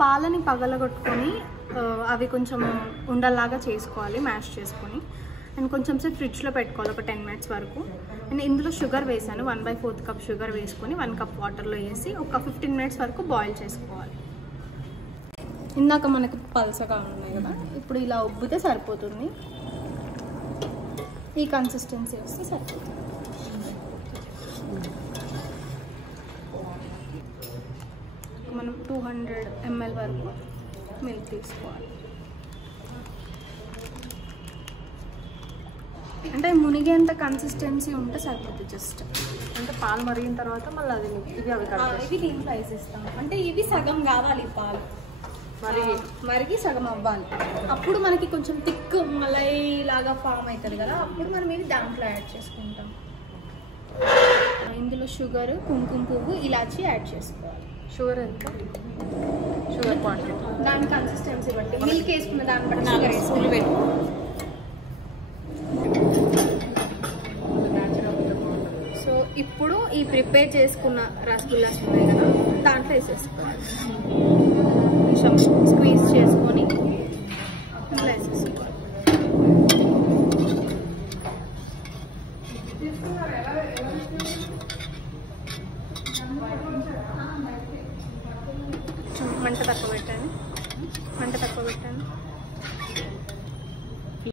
పాలని పగలగొట్టుకొని అవి కొంచెం ఉండలాగా చేసుకోవాలి, మ్యాష్ చేసుకొని. అండ్ కొంచెం సేపు ఫ్రిడ్జ్లో పెట్టుకోవాలి, ఒక 10 minutes వరకు. అండ్ ఇందులో షుగర్ వేసాను, 1/4 కప్ షుగర్ వేసుకొని 1 కప్ వాటర్లో వేసి ఒక 15 minutes వరకు బాయిల్ చేసుకోవాలి. ఇందాక మనకు పల్సగా ఉన్నాయి కదా, ఇప్పుడు ఇలా ఉబ్బితే సరిపోతుంది. ఈ కన్సిస్టెన్సీ వస్తే సరిపోతుంది. మనం 200 ml వరకు మిల్క్ తీసుకోవాలి. అంటే మునిగేంత కన్సిస్టెన్సీ ఉంటే సరిపోతుంది. జస్ట్ అంటే పాలు మరిగిన తర్వాత మళ్ళీ అది ఇవి దీంట్లో వేసేస్తాం. అంటే ఇవి సగం కావాలి, పాలు మరిగి సగం అవ్వాలి. అప్పుడు మనకి కొంచెం థిక్ మలై లాగా ఫామ్ అవుతుంది కదా, అప్పుడు మనం ఇది దాంట్లో యాడ్ చేసుకుంటాం. ఇందులో షుగర్, కుంకుమ పువ్వు, ఇలాచి యాడ్ చేసుకోవాలి. షుగర్ ఎంత? షుగర్ క్వాంటిటీ దాని కన్సిస్టెన్సీ బట్టి, మిల్క్ వేసుకున్న దాన్ని బట్టి షుగర్ వేసుకుని పెట్టుకోవాలి. సో ఇప్పుడు ఈ ప్రిపేర్ చేసుకున్న రసగుల్లాస్ ఉన్నాయి కదా, దాంట్లో వేసేసుకోవాలి. కొంచెం స్క్వీజ్ చేసుకొని ఇట్లా వేసేసుకోవాలి. మంట తక్కువ పెట్టాను.